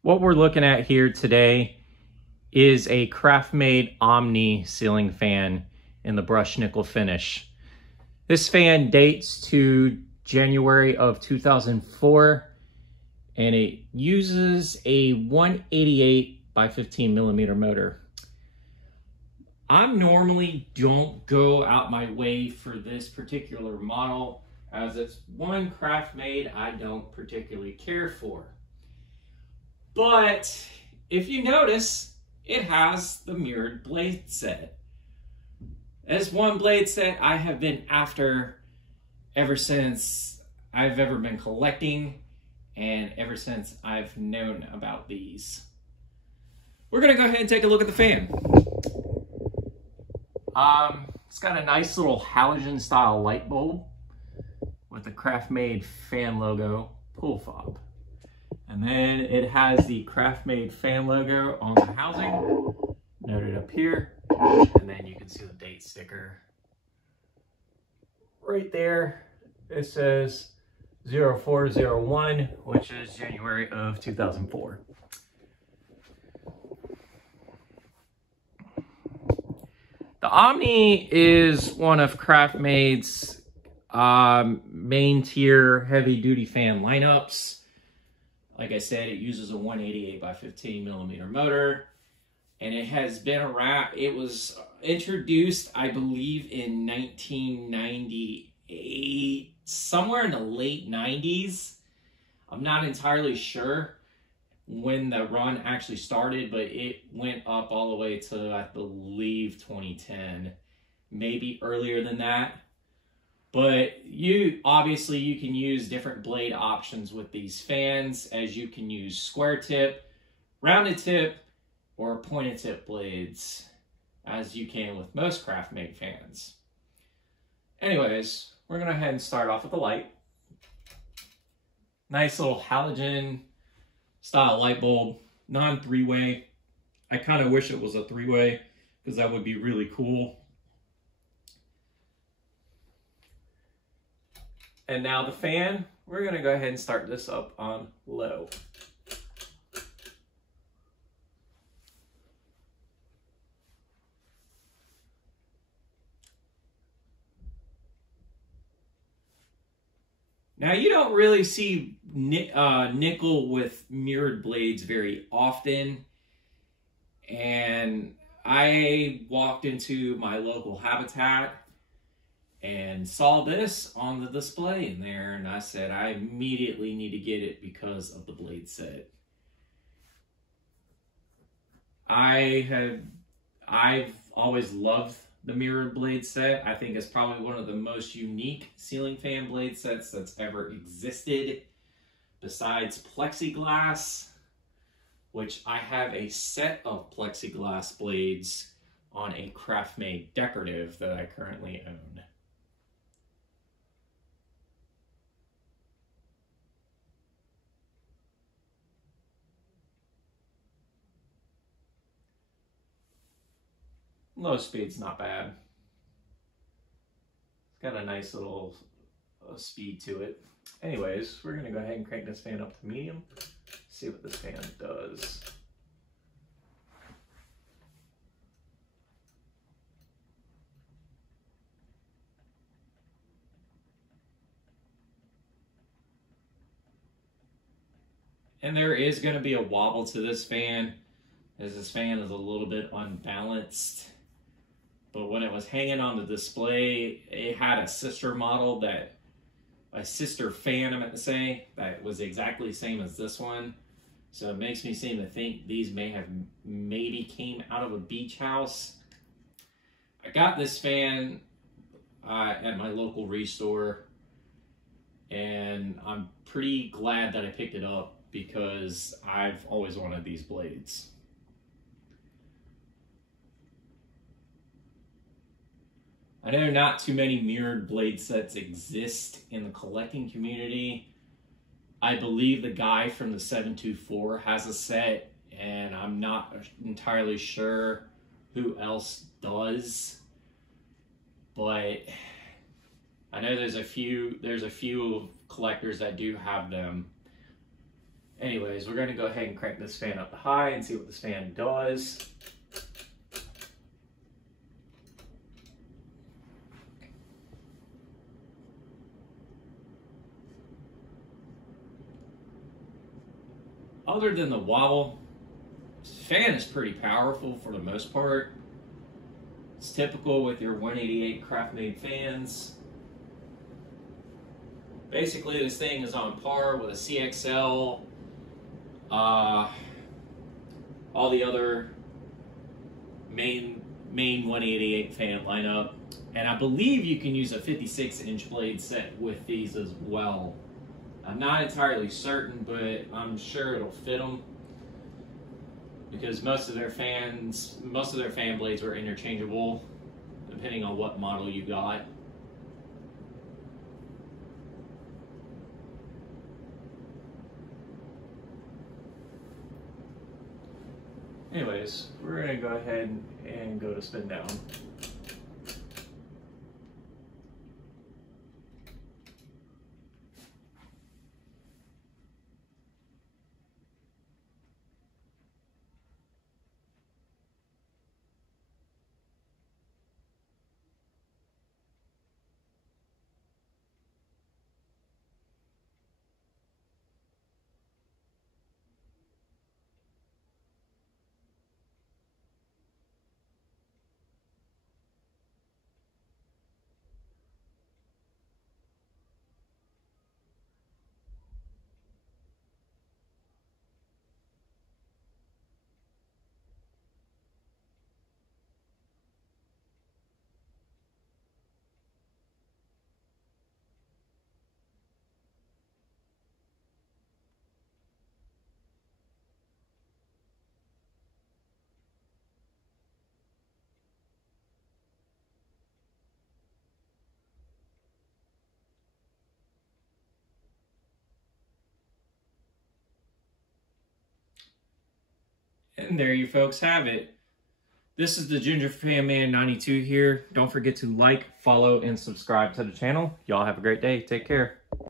What we're looking at here today is a Craftmade Omni ceiling fan in the brushed nickel finish. This fan dates to January of 2004, and it uses a 188 by 15 millimeter motor. I normally don't go out my way for this particular model, as it's one Craftmade I don't particularly care for. But if you notice, it has the mirrored blade set. This one blade set I have been after ever since I've ever been collecting and ever since I've known about these. We're gonna go ahead and take a look at the fan. It's got a nice little halogen style light bulb with the Craftmade fan logo pull fob. And then it has the Craftmade fan logo on the housing, noted up here. And then you can see the date sticker right there. It says 0401, which is January of 2004. The Omni is one of Craftmade's main tier heavy duty fan lineups. Like I said, it uses a 188 by 15 millimeter motor, and it has been around. It was introduced, I believe, in 1998, somewhere in the late 90s. I'm not entirely sure when the run actually started, but it went up all the way to, I believe, 2010, maybe earlier than that. But obviously you can use different blade options with these fans, as you can use square tip, rounded tip, or pointed tip blades, as you can with most Craftmade fans. Anyways, we're gonna go ahead and start off with the light. Nice little halogen style light bulb, non-three-way. I kind of wish it was a three-way because that would be really cool. And now the fan, we're gonna go ahead and start this up on low. Now you don't really see nickel with mirrored blades very often. And I walked into my local Habitat and saw this on the display in there, and I said I immediately need to get it because of the blade set. I've always loved the mirrored blade set. I think it's probably one of the most unique ceiling fan blade sets that's ever existed, besides plexiglass, which I have a set of plexiglass blades on a Craftmade decorative that I currently own. Low speed's not bad. It's got a nice little speed to it. Anyways, we're gonna go ahead and crank this fan up to medium, see what this fan does. And there is gonna be a wobble to this fan, as this fan is a little bit unbalanced. But when it was hanging on the display, it had a sister model a sister fan, I meant to say, that was exactly the same as this one. So it makes me seem to think these maybe came out of a beach house. I got this fan at my local restore, and I'm pretty glad that I picked it up because I've always wanted these blades. I know not too many mirrored blade sets exist in the collecting community. I believe the guy from the 724 has a set, and I'm not entirely sure who else does. But I know there's a few collectors that do have them. Anyways, we're going to go ahead and crank this fan up to high and see what this fan does. Other than the wobble, this fan is pretty powerful for the most part. It's typical with your 188 Craftmade fans. Basically, this thing is on par with a CXL, all the other main 188 fan lineup, and I believe you can use a 56-inch blade set with these as well. I'm not entirely certain, but I'm sure it'll fit them because most of their fan blades were interchangeable depending on what model you got. Anyways, we're going to go ahead and go to spin down. And there you folks have it. This is the Ginger Fan Man 92 here. Don't forget to like, follow, and subscribe to the channel. Y'all have a great day. Take care.